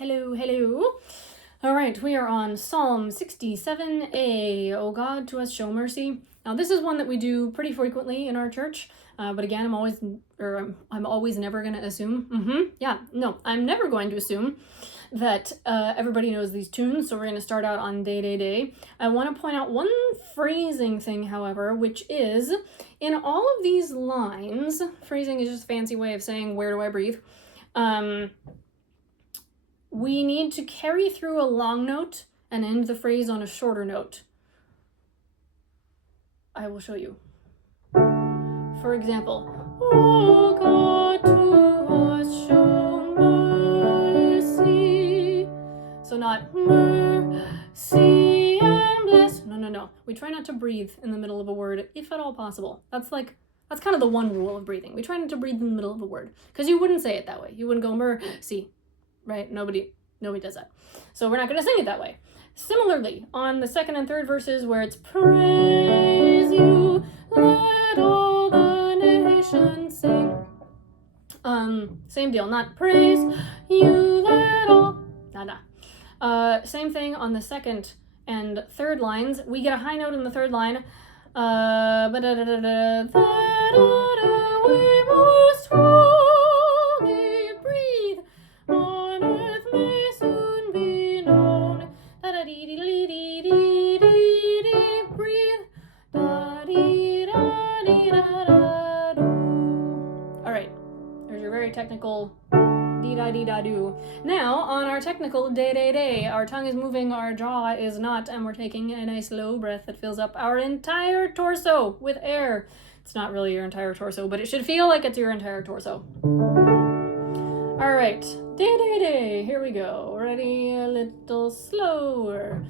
Hello, hello. All right, we are on Psalm 67a. O God, to us show mercy. Now, this is one that we do pretty frequently in our church, but again, I'm always never going to assume. I'm never going to assume that everybody knows these tunes, so we're going to start out on day, day, day. I want to point out one phrasing thing, however, which is, in all of these lines, phrasing is just a fancy way of saying, where do I breathe? We need to carry through a long note and end the phrase on a shorter note. I will show you. For example, O God, to us show mercy. So not mercy and bless. No. We try not to breathe in the middle of a word, if at all possible. That's kind of the one rule of breathing. We try not to breathe in the middle of a word, because you wouldn't say it that way. You wouldn't go mercy, right? Nobody does that. So we're not going to sing it that way. Similarly, on the second and third verses where it's praise you, let all the nations sing. Same deal, not praise you, let all. Same thing on the second and third lines. We get a high note in the third line. We most holy breathe. On earth may soon be known. Breathe. All right, there's your very technical dee-da-dee-da-doo. Now, on our technical day-day-day, our tongue is moving, our jaw is not, and we're taking a nice slow breath that fills up our entire torso with air. It's not really your entire torso, but it should feel like it's your entire torso. All right, day-day-day, here we go. Ready, a little slower.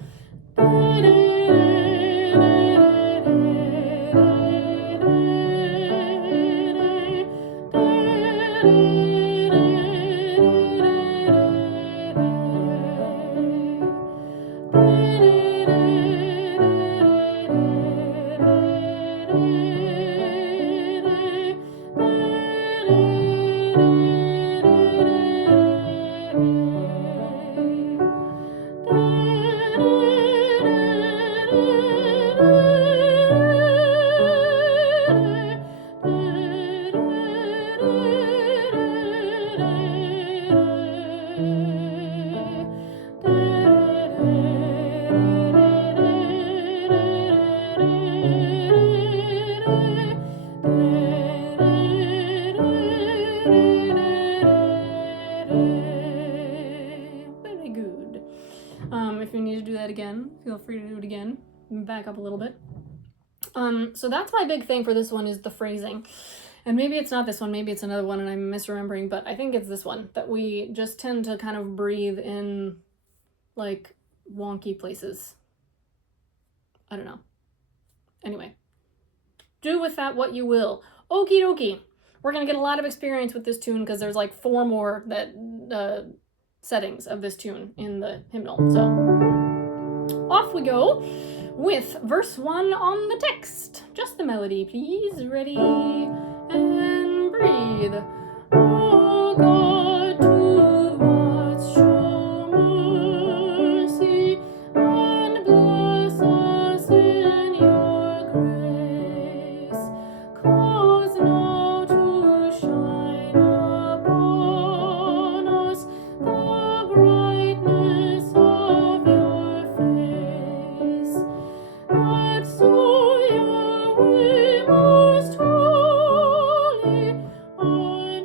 If you need to do that again, feel free to do it again. Back up a little bit. So that's my big thing for this one, is the phrasing. And maybe it's not this one, maybe it's another one and I'm misremembering, but I think it's this one, that we just tend to kind of breathe in like wonky places. I don't know. Anyway, do with that what you will. Okie dokie. We're going to get a lot of experience with this tune because there's like 4 more settings of this tune in the hymnal. So off we go with verse 1 on the text. Just the melody, please. Ready and breathe. Oh God, to us show mercy and bless us in your grace. Cause now to shine upon us the brightness of your face, that so your way most holy, on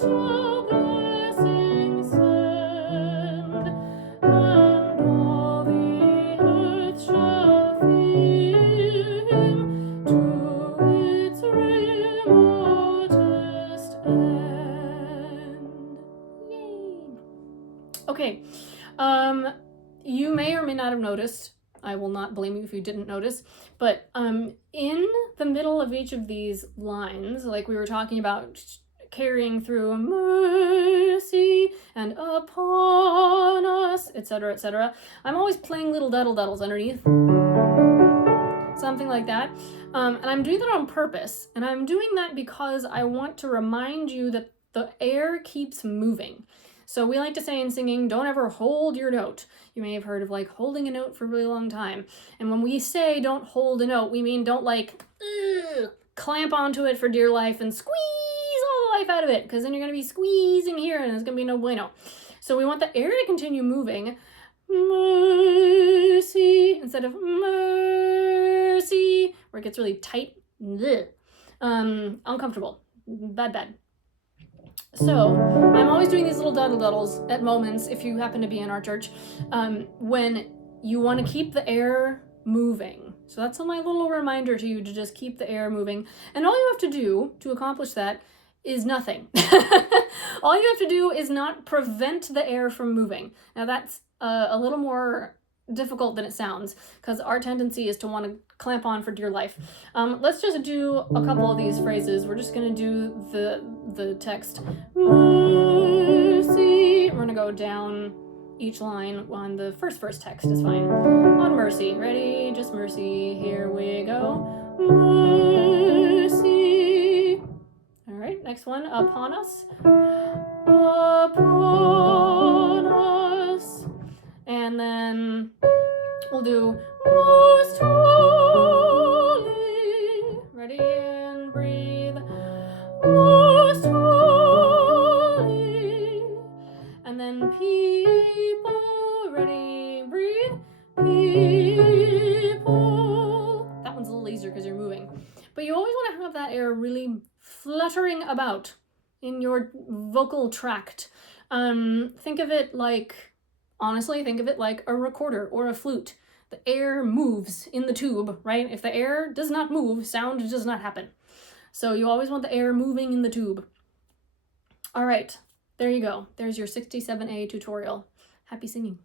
shall blessings send, and all the earth shall fear him to its remotest end. Yay! Okay, you may or may not have noticed, I will not blame you if you didn't notice, but in the middle of each of these lines, like we were talking about carrying through mercy and upon us, etc., etc., I'm always playing little daddle-daddles underneath. Something like that. And I'm doing that on purpose. And I'm doing that because I want to remind you that the air keeps moving. So we like to say in singing, don't ever hold your note. You may have heard of like holding a note for a really long time. And when we say don't hold a note, we mean don't like clamp onto it for dear life and squeeze all the life out of it, because then you're going to be squeezing here and it's going to be no bueno. So we want the air to continue moving. Mercy instead of mercy, where it gets really tight. Uncomfortable. Bad. So I'm always doing these little daddle-daddles at moments, if you happen to be in our church, when you want to keep the air moving. So that's my little reminder to you to just keep the air moving. And all you have to do to accomplish that is nothing. All you have to do is not prevent the air from moving. Now that's a little more difficult than it sounds, because our tendency is to want to clamp on for dear life. Let's just do a couple of these phrases. We're just going to do the text. Mercy. We're going to go down each line on the first text is fine. On mercy. Ready? Just mercy. Here we go. Mercy. All right, next one. Upon us. Upon us. And then we'll do most holy. Ready and breathe. Most holy. And then people. Ready, breathe. People. That one's a little easier because you're moving. But you always want to have that air really fluttering about in your vocal tract. Think of it like a recorder or a flute. The air moves in the tube, right? If the air does not move, sound does not happen. So you always want the air moving in the tube. All right, there you go. There's your 67A tutorial. Happy singing.